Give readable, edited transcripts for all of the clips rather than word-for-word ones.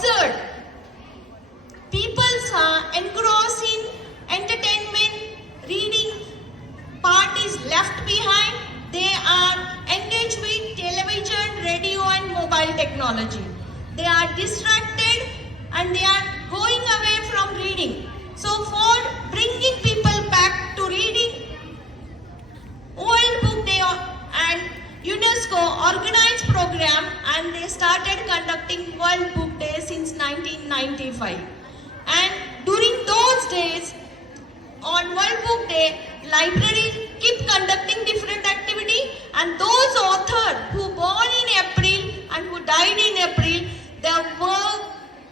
observed people engrossed in entertainment, reading part is left behind. They are engaged with television, radio and mobile technology. They are distracted and they are going away from reading. So for bringing people back to reading, World Book Day and UNESCO organized program and they started conducting World Book Day since 1995. And during those days, on World Book Day, libraries keep conducting different activity, and those authors who born in April and who died in April, their work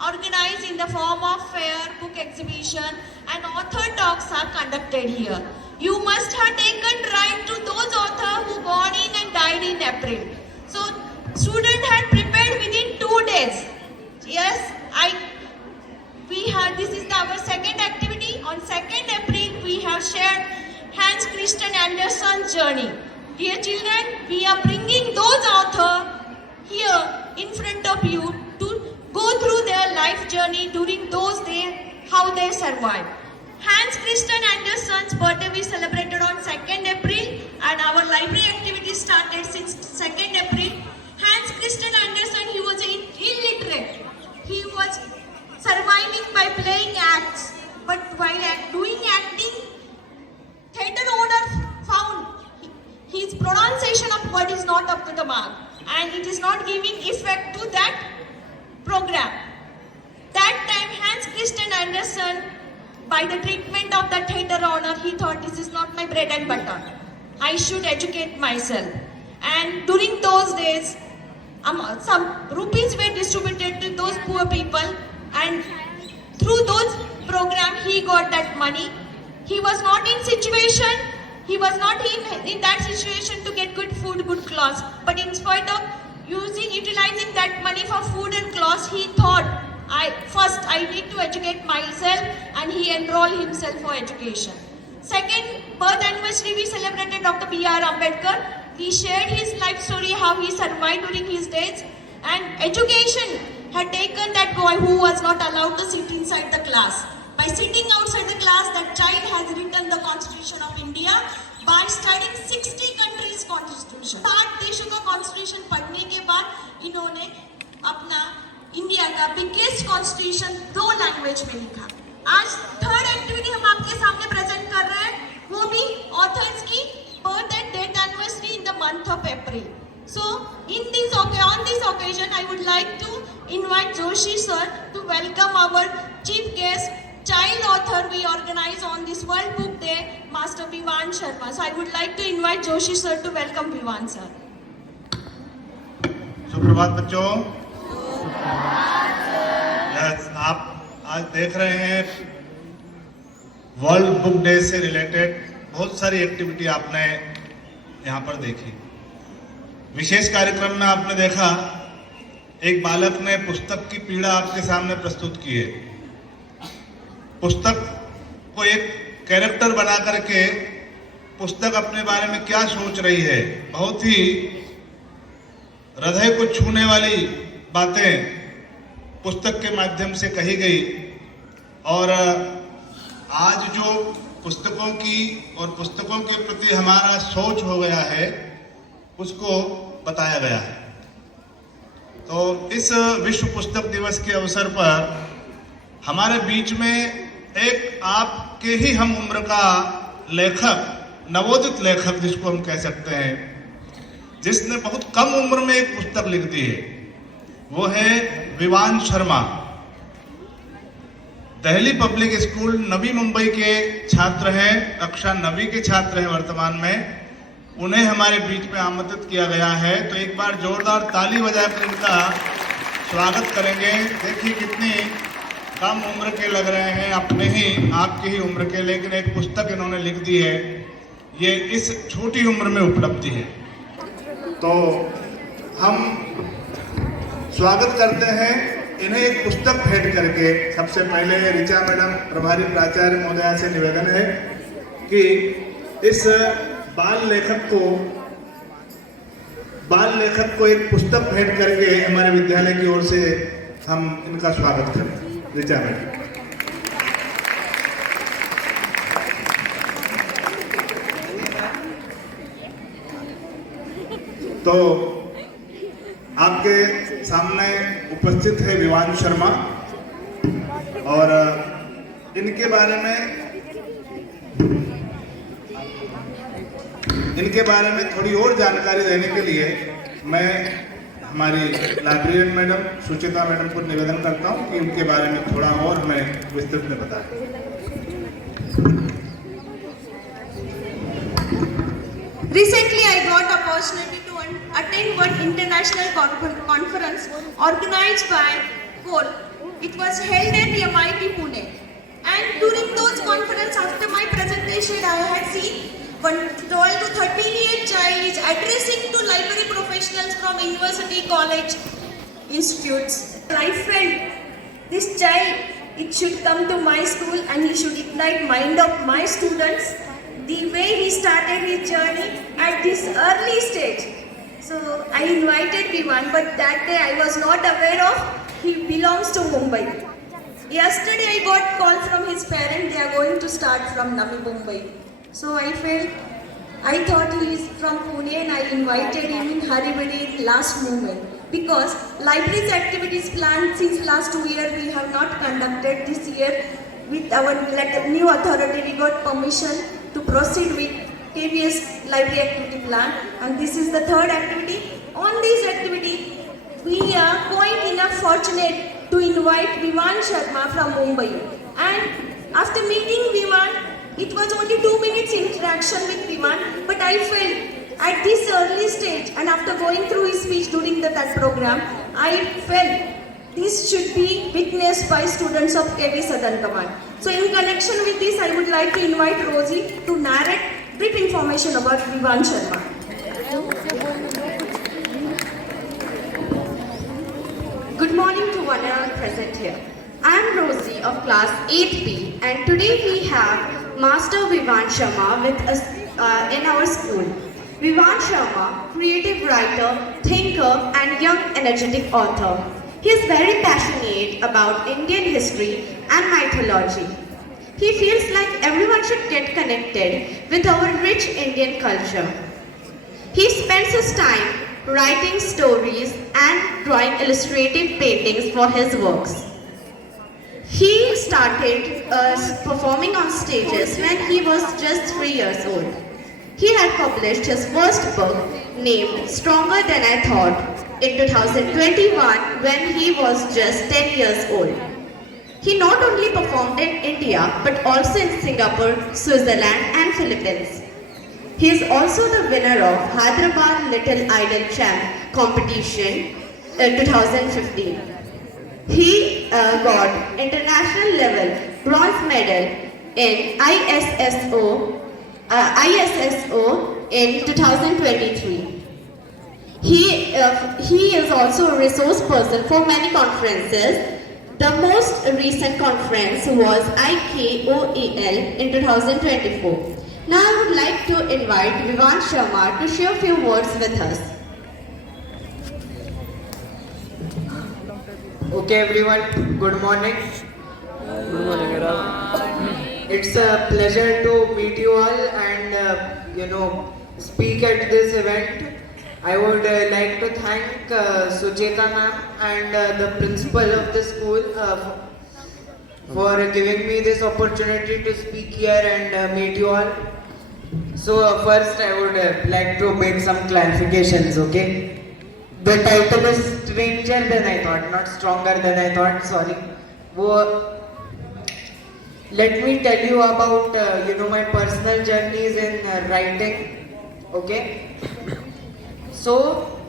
organized in the form of fair, book exhibition and author talks are conducted here. You must have taken right to those authors who born in and died in April. So student had prepared within 2 days. Yes, this is our second activity. On 2nd April, we have shared Hans Christian Andersen's journey. Dear children, we are bringing those authors here in front of you to go through their life journey during those days, how they survived. Hans Christian Andersen's birthday we celebrated on 2nd April and our library activity started since 2nd April. Hans Christian Andersen, he was illiterate. He was surviving by playing acts, but while doing acting, theatre owner found his pronunciation of word is not up to the mark and it is not giving effect to that program. That time Hans Christian Andersen, by the treatment of the theatre owner, he thought this is not my bread and butter. I should educate myself. And during those days, some rupees were distributed to those poor people and through those programs he got that money. He was not in that situation to get good food, good clothes. But in spite of utilizing that money for food and clothes, he thought, first I need to educate myself, and he enrolled himself for education. Second birth anniversary we celebrated Dr. B.R. Ambedkar. He shared his life story, how he survived during his days, and education had taken that boy who was not allowed to sit inside the class. By sitting outside the class, that child has written the Constitution of India by studying 60 countries constitution. 60 देशों का constitution पढ़ने के बाद इन्होंने अपना India का biggest constitution 2 language में लिखा। आज थर्ड एक्टिविटी हम आपके सामने प्रेजेंट कर रहे हैं, वो भी ऑथर्स की birth and death anniversary in the month of April. So on this occasion, I would like to invite Joshi sir to welcome our chief guest, child author we organize on this World Book Day, Master Vivan Sharma. So I would like to invite Joshi sir to welcome Vivan sir. सुप्रभात बच्चों. Yes, आप आज देख रहे हैं world book day से related बहुत सारी एक्टिविटी आपने यहाँ पर देखी. विशेष कार्यक्रम में आपने देखा एक बालक ने पुस्तक की पीड़ा आपके सामने प्रस्तुत की है. पुस्तक को एक कैरेक्टर बना करके पुस्तक अपने बारे में क्या सोच रही है, बहुत ही हृदय को छूने वाली बातें पुस्तक के माध्यम से कही गई. और आज जो पुस्तकों की और पुस्तकों के प्रति हमारा सोच हो गया है उसको बताया गया है. तो इस विश्व पुस्तक दिवस के अवसर पर हमारे बीच में एक आपके ही हम उम्र का लेखक, नवोदित लेखक जिसको हम कह सकते हैं, जिसने बहुत कम उम्र में एक पुस्तक लिख दी है, वो है विवान शर्मा. दिल्ली पब्लिक स्कूल नवी मुंबई के छात्र हैं, कक्षा 9वीं के छात्र हैं वर्तमान में. उन्हें हमारे बीच में आमंत्रित किया गया है. तो एक बार जोरदार ताली बजाकर इनका स्वागत करेंगे. देखिए कितनी कम उम्र के लग रहे हैं, आपकी ही उम्र के, लेकिन एक पुस्तक इन्होंने लिख दी है. ये इस छोटी उम्र में उपलब्धि है. तो हम स्वागत करते हैं इन्हें एक पुस्तक भेंट करके. सबसे पहले ऋचा मैडम प्रभारी प्राचार्य महोदया से निवेदन है कि इस बाल लेखक को एक पुस्तक भेंट करके हमारे विद्यालय की ओर से हम इनका स्वागत करें। ऋचा मैडम। तो आपके सामने उपस्थित है विवान शर्मा और इनके बारे में थोड़ी और जानकारी देने के लिए मैं हमारी लाइब्रेरियन मैडम सुचिता मैडम को निवेदन करता हूं कि उनके बारे में थोड़ा और हमें विस्तृत में बताएं। Recently, I got opportunity to attend one international conference organized by COL. It was held at MIT Pune. And during those conference, after my presentation, I had seen one 12 to 13-year child is addressing to library professionals from university, college, institutes. I felt this child, it should come to my school and he should ignite mind of my students. The way he started his journey at this early stage. So I invited Vivan, but that day I was not aware of he belongs to Mumbai. Yesterday I got call from his parent, they are going to start from Navi Mumbai. So I thought he is from Pune and I invited him in Haribari last moment. Because libraries activities planned since last 2 years we have not conducted. This year with our new authority we got permission to proceed with KVS library activity plan, and this is the third activity. On this activity, we are quite enough fortunate to invite Vivan Sharma from Mumbai. And after meeting Vivan, it was only 2 minutes interaction with Vivan, but I felt at this early stage and after going through his speech during that program, I felt this should be witnessed by students of KV Southern Command. So in connection with this, I would like to invite Rosie to narrate brief information about Vivan Sharma. Good morning to one and all present here. I am Rosie of class 8B and today we have Master Vivan Sharma with us in our school. Vivan Sharma, creative writer, thinker and young energetic author. He is very passionate about Indian history and mythology. He feels like everyone should get connected with our rich Indian culture. He spends his time writing stories and drawing illustrative paintings for his works. He started performing on stages when he was just 3 years old. He had published his first book named Stronger Than I Thought in 2021 when he was just 10 years old. He not only performed in India but also in Singapore, Switzerland and Philippines. He is also the winner of Hyderabad Little Idol Champ competition 2015. He got international level bronze medal in ISSO in 2023. He is also a resource person for many conferences. The most recent conference was IKOAL in 2024. Now I would like to invite Vivan Sharma to share a few words with us. Okay everyone, good morning. Good morning, Ram. It's a pleasure to meet you all and speak at this event. I would like to thank Sucheta ma'am and the principal of the school for giving me this opportunity to speak here and meet you all. So first I would like to make some clarifications, okay? The title is Stranger Than I Thought, not Stronger Than I Thought, sorry. Let me tell you about my personal journeys in writing, okay? So,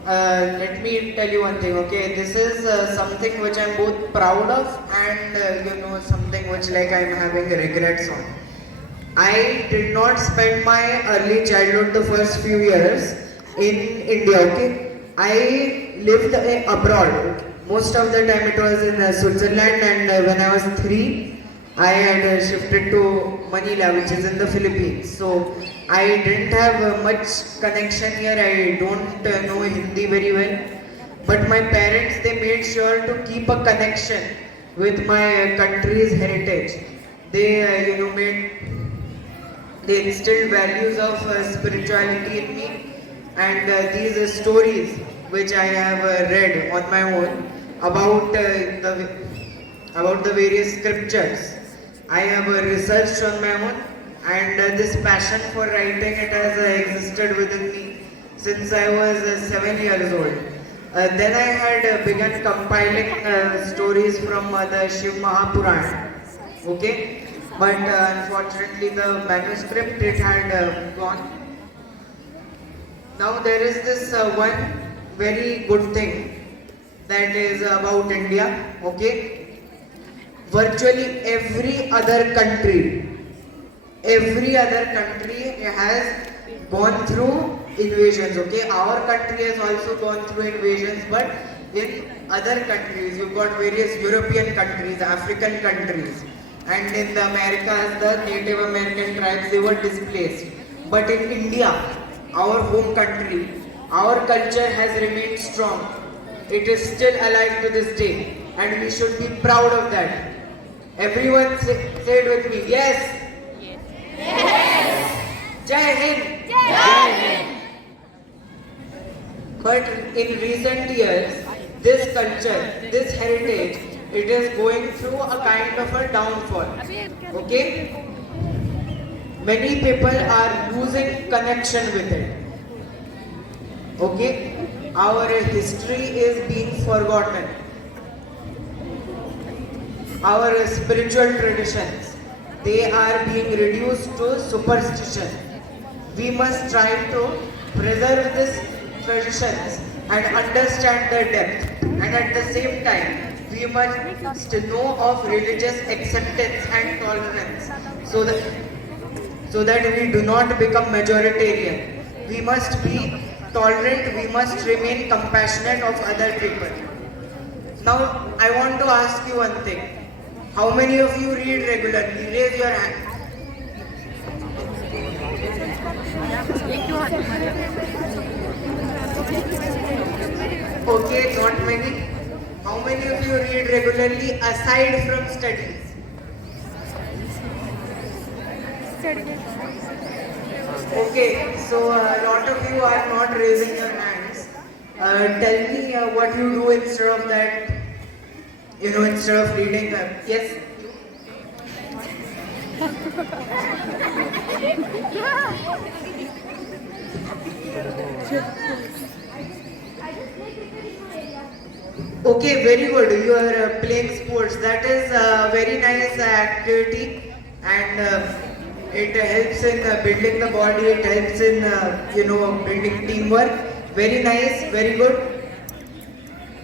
let me tell you one thing, okay? This is something which I'm both proud of and something which like I'm having regrets on. I did not spend my early childhood, the first few years in India, okay? I lived abroad. Okay? Most of the time it was in Switzerland, and when I was 3, I had shifted to Manila, which is in the Philippines. So I didn't have much connection here. I don't know Hindi very well. but my parents, they made sure to keep a connection with my country's heritage. They, they instilled values of spirituality in me, and these stories which I have read on my own about the various scriptures. I have researched on my own, and this passion for writing, it has existed within me since I was 7 years old. Then I had begun compiling stories from the Shiv Mahapuran. Okay, but unfortunately the manuscript, it had gone. Now there is this one very good thing that is about India. Okay, virtually every other country has gone through invasions. Okay, our country has also gone through invasions, but in other countries, you've got various European countries, African countries, and in the Americas, the Native American tribes, they were displaced. But in India, our home country, our culture has remained strong. It is still alive to this day, and we should be proud of that. Everyone say it with me. Yes. Yes. Jai Hind. Jai Hind. But in recent years, this culture, this heritage, it is going through a kind of a downfall. Okay? Many people are losing connection with it. Okay? Our history is being forgotten. Our spiritual traditions, they are being reduced to superstition. We must try to preserve these traditions and understand their depth. And at the same time, we must know of religious acceptance and tolerance so that we do not become majoritarian. We must be tolerant, we must remain compassionate of other people. Now, I want to ask you one thing. How many of you read regularly? Raise your hand. Okay, not many. How many of you read regularly aside from studies? Okay, so a lot of you are not raising your hands. Tell me what you do instead of that. Instead of reading them. Yes? Okay, very good. You are playing sports. That is a very nice activity, and it helps in building the body. It helps in building teamwork. Very nice. Very good.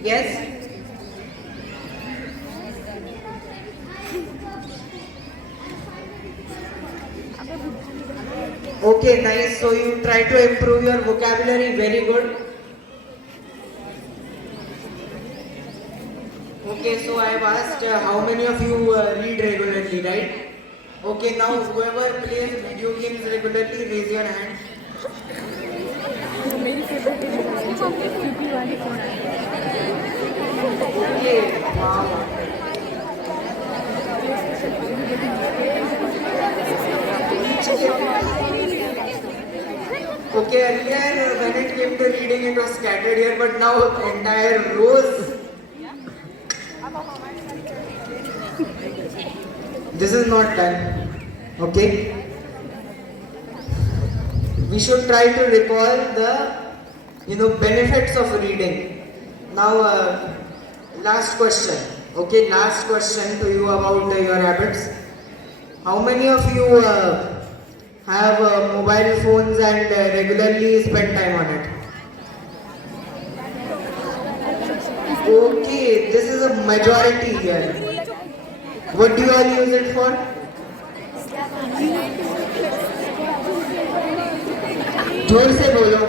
Yes. Okay, nice. So you try to improve your vocabulary. Very good. Okay, so I've asked how many of you read regularly, right? Okay, now whoever plays video games regularly, raise your hand. Okay, wow. Okay, earlier when it came to reading, it was scattered here, but now entire rows. This is not done. Okay? We should try to recall the benefits of reading. Now, last question. Okay, last question to you about your habits. How many of you have mobile phones and regularly spend time on it? Okay, this is a majority here. What do you all use it for? जोर से बोलो.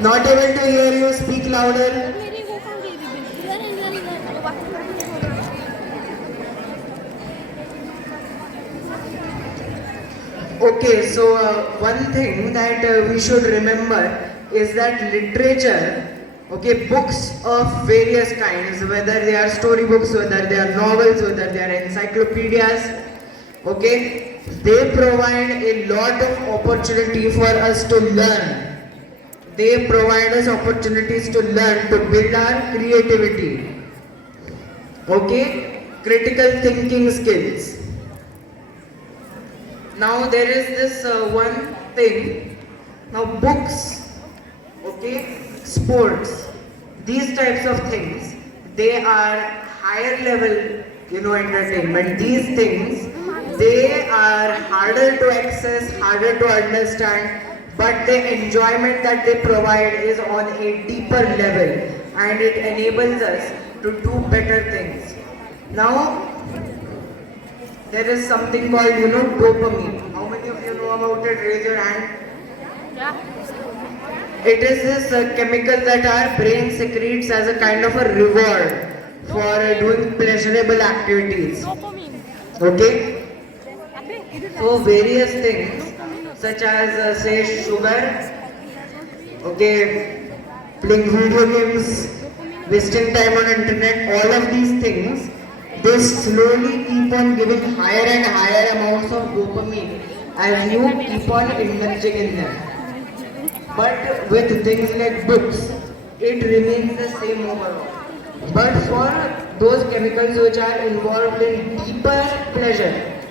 Not able to hear you. Speak louder. Okay, so one thing that we should remember is that literature, okay, books of various kinds, whether they are storybooks, whether they are novels, whether they are encyclopedias, okay, they provide a lot of opportunity for us to learn. They provide us opportunities to learn, to build our creativity, okay, critical thinking skills. Now there is this one thing. Now books, okay, sports, these types of things, they are higher level, entertainment. These things, they are harder to access, harder to understand, but the enjoyment that they provide is on a deeper level, and it enables us to do better things. Now, there is something called, dopamine. How many of you know about it? Raise your hand. It is this chemical that our brain secretes as a kind of a reward for doing pleasurable activities. Okay? So various things such as say sugar, okay, playing video games, wasting time on internet, all of these things, they slowly keep on giving higher and higher amounts of dopamine as you keep on indulging in them. But with things like books, it remains the same overall. But for those chemicals which are involved in deeper pleasure,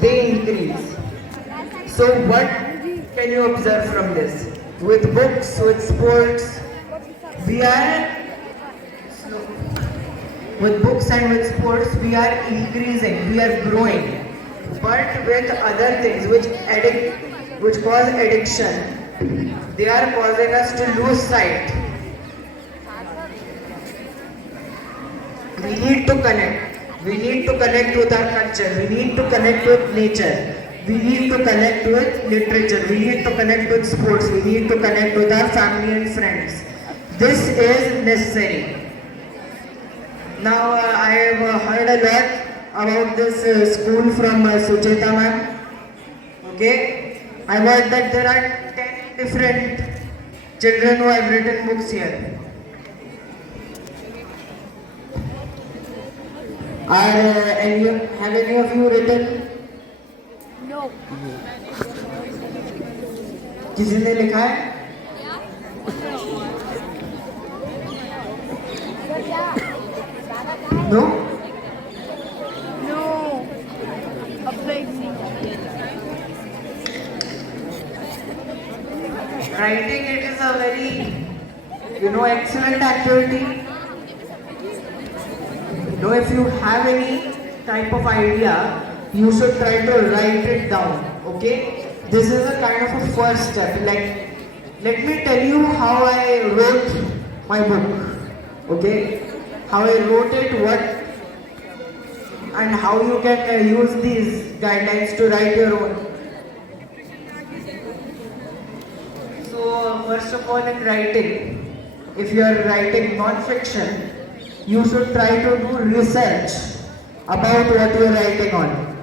they increase. So what can you observe from this? With books, with sports, we are with books and with sports, we are increasing, we are growing. But with other things which cause addiction, they are causing us to lose sight. We need to connect. We need to connect with our culture. We need to connect with nature. We need to connect with literature. We need to connect with sports. We need to connect with our family and friends. This is necessary. Now I have heard a lot about this school from Sucheta ma'am. Okay, I heard that there are 10 different children who have written books here. Have any of you written? No. किसी ने लिखा है? No? No. Writing, it is a very, excellent activity. If you have any type of idea, you should try to write it down. Okay? This is a kind of a first step. Like, let me tell you how I wrote my book. Okay? How I wrote it, what and how you can use these guidelines to write your own. So first of all, in writing, if you are writing non-fiction, you should try to do research about what you are writing on.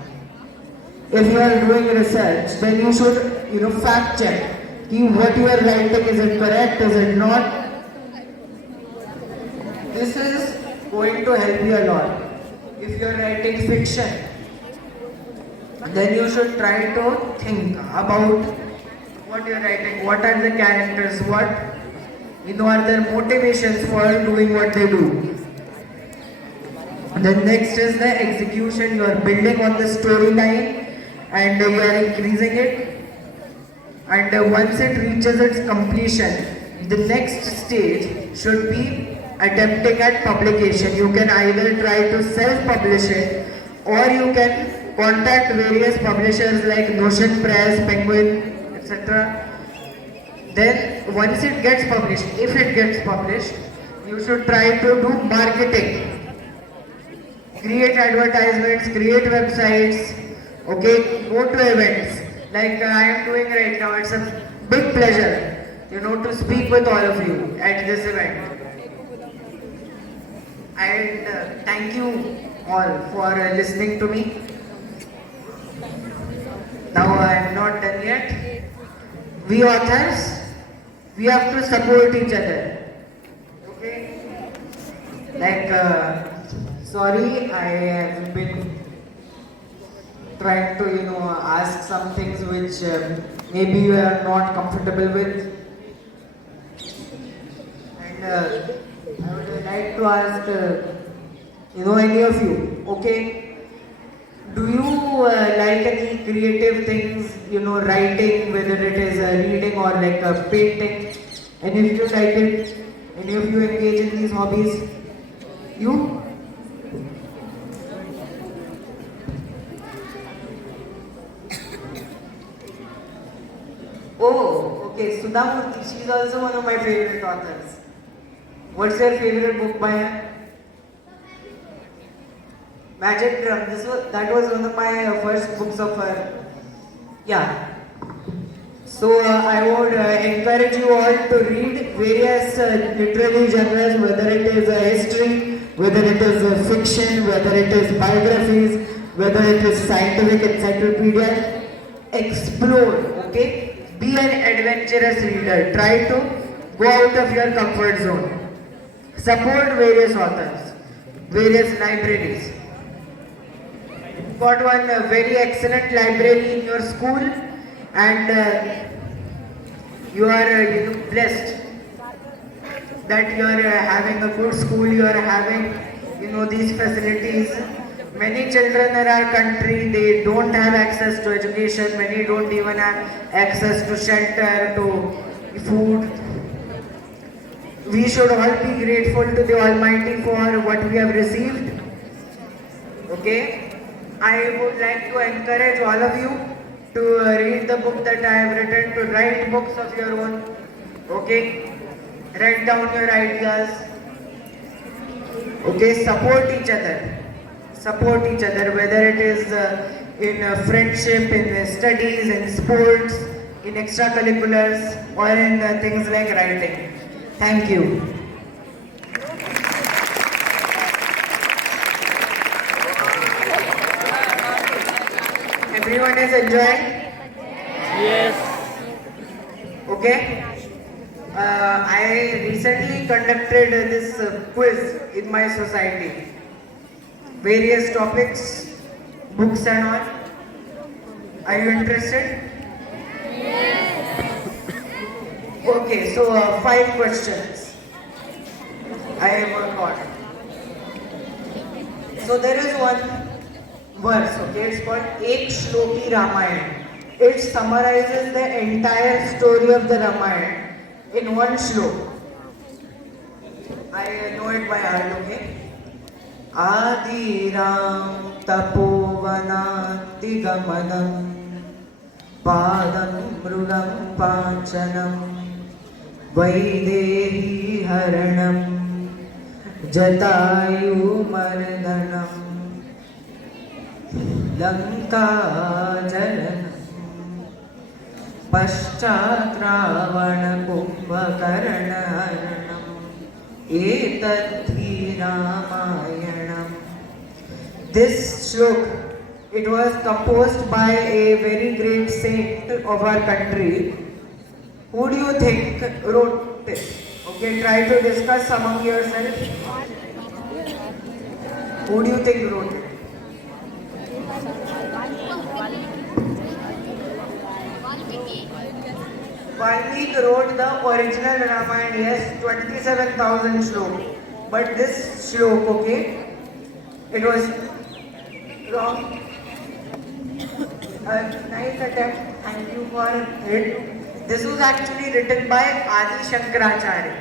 If you are doing research, then you should fact check what you are writing, is it correct, is it not. This is going to help you a lot. If you are writing fiction, then you should try to think about what you are writing, what are the characters, what are their motivations for doing what they do. Then next is the execution. You are building on the storyline and you are increasing it. And once it reaches its completion, the next stage should be attempting at publication. You can either try to self-publish it or you can contact various publishers like Notion Press, Penguin, etc. Then once it gets published, if it gets published, you should try to do marketing. Create advertisements, create websites, okay, go to events like I am doing right now. It's a big pleasure, to speak with all of you at this event. And thank you all for listening to me. Now I am not done yet. We authors, we have to support each other. Okay? Like, sorry, I have been trying to, ask some things which maybe you are not comfortable with. And I would like to ask, any of you, okay? Do you like any creative things, writing, whether it is reading or like painting? Any of you like it? Any of you engage in these hobbies? You? Oh, okay. Sudha Murthy, she is also one of my favorite authors. What's your favorite book by her? Magic Drum. That was one of my first books of her. Yeah. So I would encourage you all to read various literary genres, whether it is history, whether it is fiction, whether it is biographies, whether it is scientific encyclopedia. Explore, okay? Be an adventurous reader. Try to go out of your comfort zone. Support various authors, various libraries. You've got one very excellent library in your school, and you are blessed that you are having a good school, you are having these facilities. Many children in our country, they don't have access to education, many don't even have access to shelter, to food. We should all be grateful to the Almighty for what we have received. Okay? I would like to encourage all of you to read the book that I have written, to write books of your own. Okay? Write down your ideas. Okay? Support each other. Support each other, whether it is in friendship, in studies, in sports, in extracurriculars, or in things like writing. Thank you. Everyone is enjoying? Yes. Okay. I recently conducted this quiz in my society. Various topics, books and all. Are you interested? Okay, so 5 questions I have worked on. So there is one verse, okay, it's called Ek Shloki Ramayana. It summarizes the entire story of the Ramayana in one shlok. I know it by heart, okay? Adi Ram Tapovanati Gamanam Padam Mrugam Panchanam Vaidehi Haranam Jatayu Mardanam Lanka Jalanam Paschat Ravana Kumbhakarana Haranam Etadhi Ramayanam. This shlok, it was composed by a very great saint of our country. Who do you think wrote it? Okay, try to discuss among yourself. Who do you think wrote it? Valmiki wrote the original Ramayana, yes, 27,000 shlok. But this shlok, okay, it was wrong. Nice attempt, thank you for it. This was actually written by Adi Shankaracharya,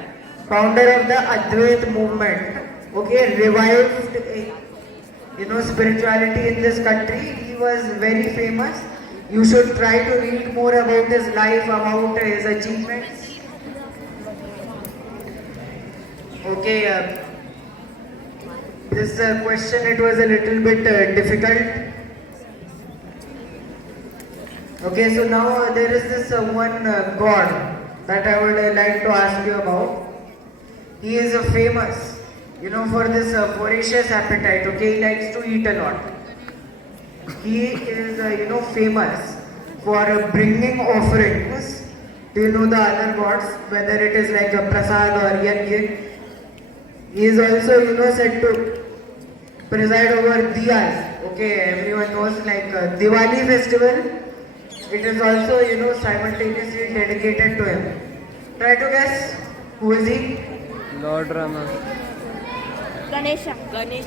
founder of the Advait movement. Okay, revived spirituality in this country. He was very famous. You should try to read more about his life, about his achievements. Okay, this question, it was a little bit difficult. Okay, so now there is this one god that I would like to ask you about. He is famous, for this voracious appetite. Okay, he likes to eat a lot. He is, famous for bringing offerings to the other gods, whether it is like a prasad or yajna. He is also said to preside over diyas. Okay, everyone knows like Diwali festival. It is also simultaneously dedicated to him. Try to guess who is he? Lord Rama. Ganesha. Lord Nice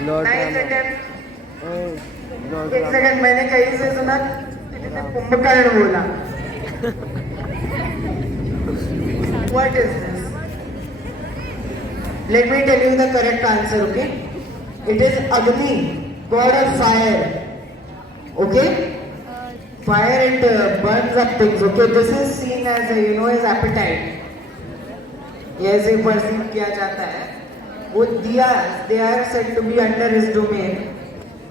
Rama. attempt. Oh, Lord एक Rama. Second मैंने कहीं से सुना किसी ने कुंभकर्ण बोला. What is this? Let me tell you the correct answer, okay? It is Agni, god of fire. Okay? Fire, it burns up things, okay? This is seen as his appetite. ये ऐसे perceive किया जाता है. वो diyas, they are said to be under his domain.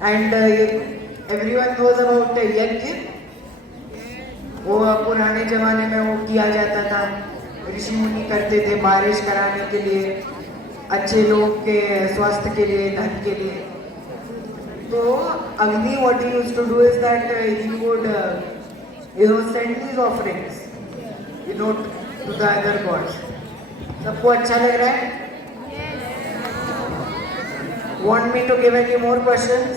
And everyone knows about यज्ञ. वो पुराने जमाने में वो किया जाता था. ऋषि मुनि करते थे बारिश कराने के लिए, अच्छे लोग के स्वास्थ्य के लिए, धन के लिए. तो Agni, what he used to do is that he would send these offerings to the other gods. सबको अच्छा लग रहा है? Want me to give any more questions?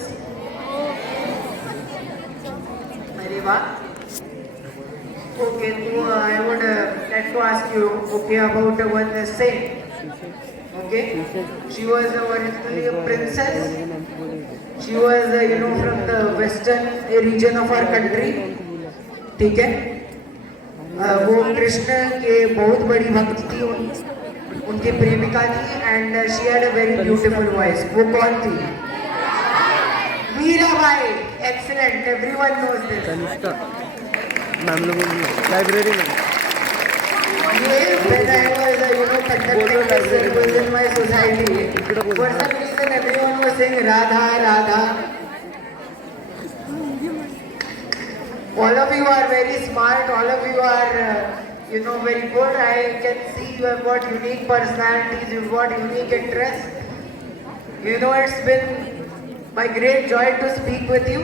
अरे वाह. Okay, so I would like to ask you, about one saint. Okay, she was originally a princess. She was, from the western region of our country. ठीक है? वो कृष्ण के बहुत बड़ी भक्त थी, उनकी प्रेमिका थी, and she had a very beautiful voice. वो कौन थी? Mirabai. Excellent. Everyone knows this. Kanishtha ma'am लोग लाइब्रेरी में. Yes, when I was, conducting this circles in my society, for some reason everyone was saying Radha, Radha. All of you are very smart, all of you are, very good. I can see you have got unique personalities, you've got unique interests. It's been my great joy to speak with you.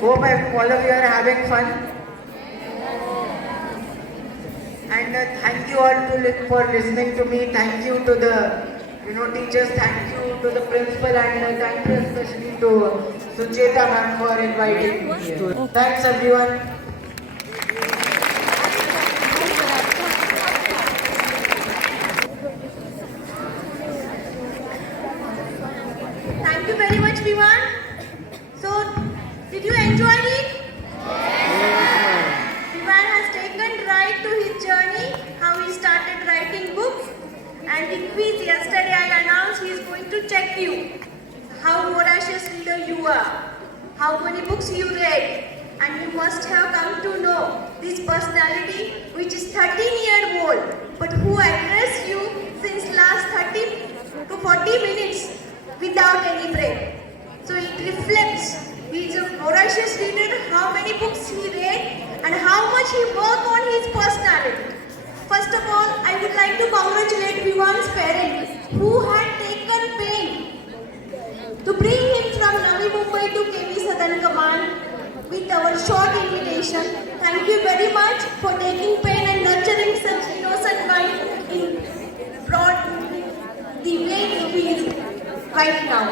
Hope all of you are having fun. And thank you all for listening to me. Thank you to the teachers. Thank you to the principal, and thank you especially to Sucheta ma'am for inviting me here. Thanks everyone. Thank you very much, Vivan. So, did you enjoy it? Vivan has taken right to his journey, how he started writing books, and the quiz yesterday I announced he is going to check you, how voracious reader you are, how many books you read, and you must have come to know this personality which is 13-year-old, but who addressed you since last 30 to 40 minutes without any break. So it reflects he is a voracious reader, how many books he read, and how much he worked on his personality. First of all, I would like to congratulate Vivan's parents who had taken pain to bring him from Navi Mumbai to KV Southern Command with our short invitation. Thank you very much for taking pain and nurturing such innocent mind in broad the way he is right now.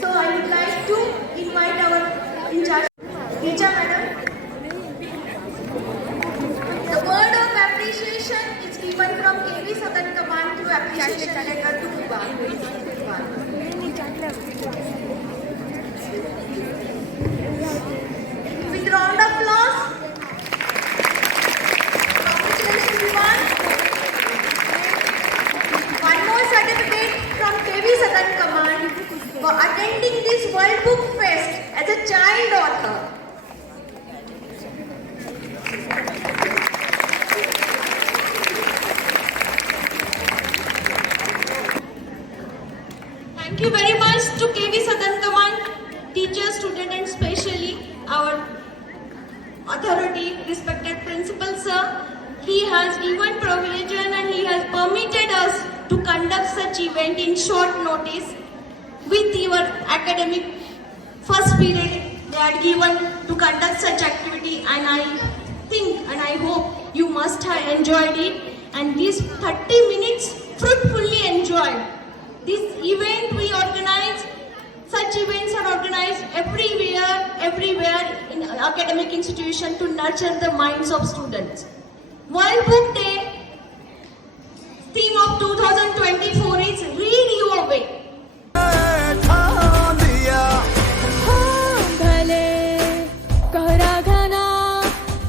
So I would like to invite our in charge, teacher madam. The word of appreciation is given from KV Southern Command through appreciation letter to Vivan. With round of applause, congratulations Vivan. One more certificate from KV Southern Command for attending this World Book Fest as a child author. Thank you very much to KV Southern Command, teachers, students, and especially our authority, respected principal sir. He has given provision and he has permitted us to conduct such event in short notice with your academic first period they had given to conduct such activity, and I think and I hope you must have enjoyed it, and these 30 minutes fruitfully enjoyed. This event we organize, such events are organized everywhere in academic institution to nurture the minds of students. World Book Day theme of 2024 is Read Your Way. भले कोहरा घना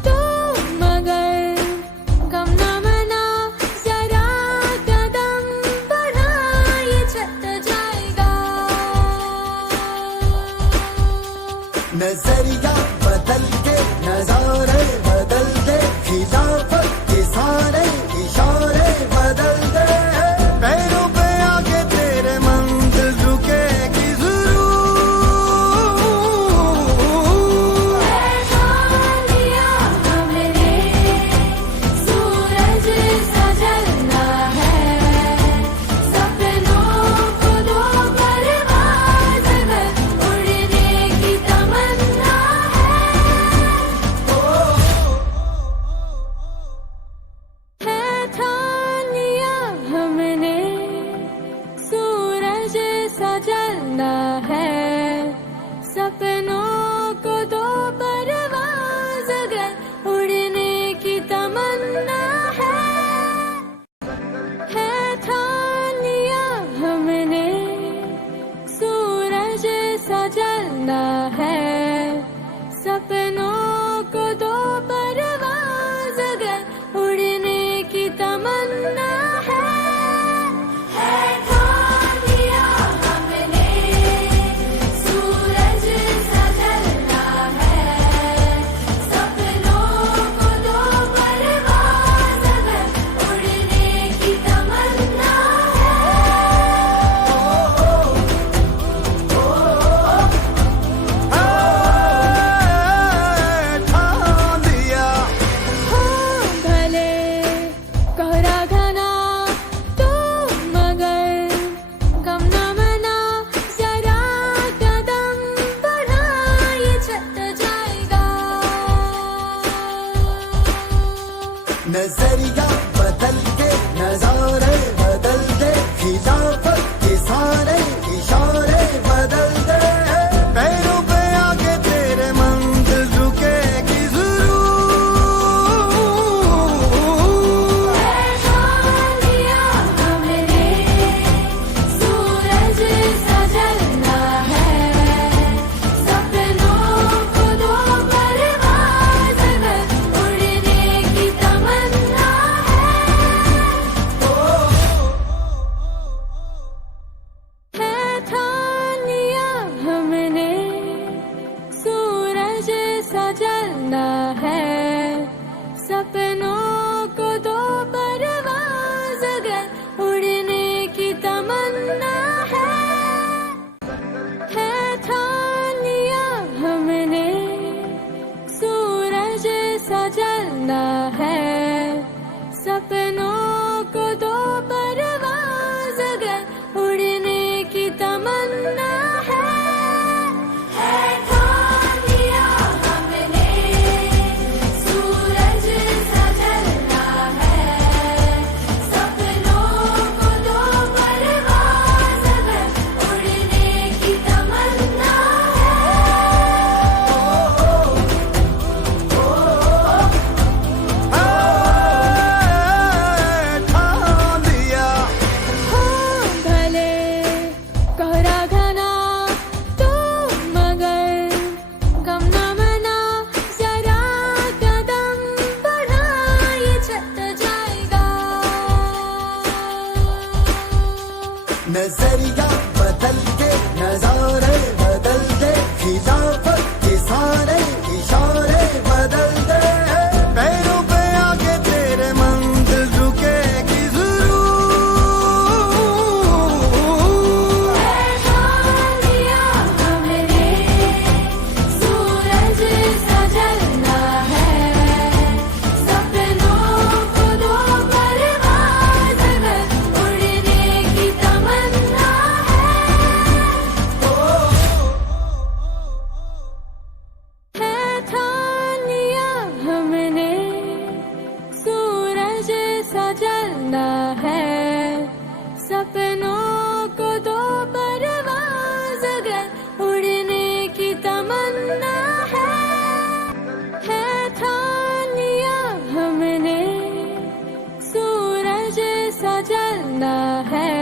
तो मगर गम न मना जरा कदम बढ़ा ये छट जाएगा नजरिया बदल के नजारे बदल दे खिलाफत के सारे इशारे बदल दे पैरों पे आके तेरे मंजिल रुकेगी लिया हमने सूरज सा जलना है सपनों को दो परवाज़ अगर उड़ने की तमन्ना है ठान लिया हमने सूरज सा जलना है सपनों को दो परवाज़ अगर उड़ने की तमन्ना है ठान लिया हमने सूरज सा जलना है सपनों को दो परवाज़ अगर उड़ने की तमन्ना है ठान लिया हमने सूरज सा जलना है सपनों को दो परवाज़ अगर उड़ने की तमन्ना ठान दिया भले कोहरा घना तो मगर गम न मना जरा कदम बढ़ा ये छट जाएगा नजरिया बदल के नजारे बदल दे खिलाफत के सारे इशारे बदल दे पैरों पे आके तेरे मंजिल रुकेगी लिया हमने सूरज सा जलना है सपनों को दो परवाज़ अगर उड़ने की तमन्ना है ठान लिया हमने सूरज सा जलना है सपनों को दो परवाज़ अगर उड़ने की तमन्ना है ठान लिया हमने सूरज सा जलना है सपनों को दो परवाज़ अगर उड़ने की तमन्ना है ठान लिया हमने सूरज सा जलना है सपनों को दो परवाज़ अगर उड़ने की तमन्ना ठान दिया भले कोहरा घना तो मगर गम न मना जरा कदम बढ़ा ये छट जाएगा नजरिया बदल के नजारे बदल दे खिलाफत के सारे इशारे बदल दे पैरों पे आके तेरे मंजिल रुकेगी लिया हमने सूरज सा जलना है सपनों को दो परवाज़ अगर उड़ने की तमन्ना है चलना है, सपनों को दो परवाज़ अगर उड़ने की तमन्ना है ठान लिया हमने सूरज सा जलना है।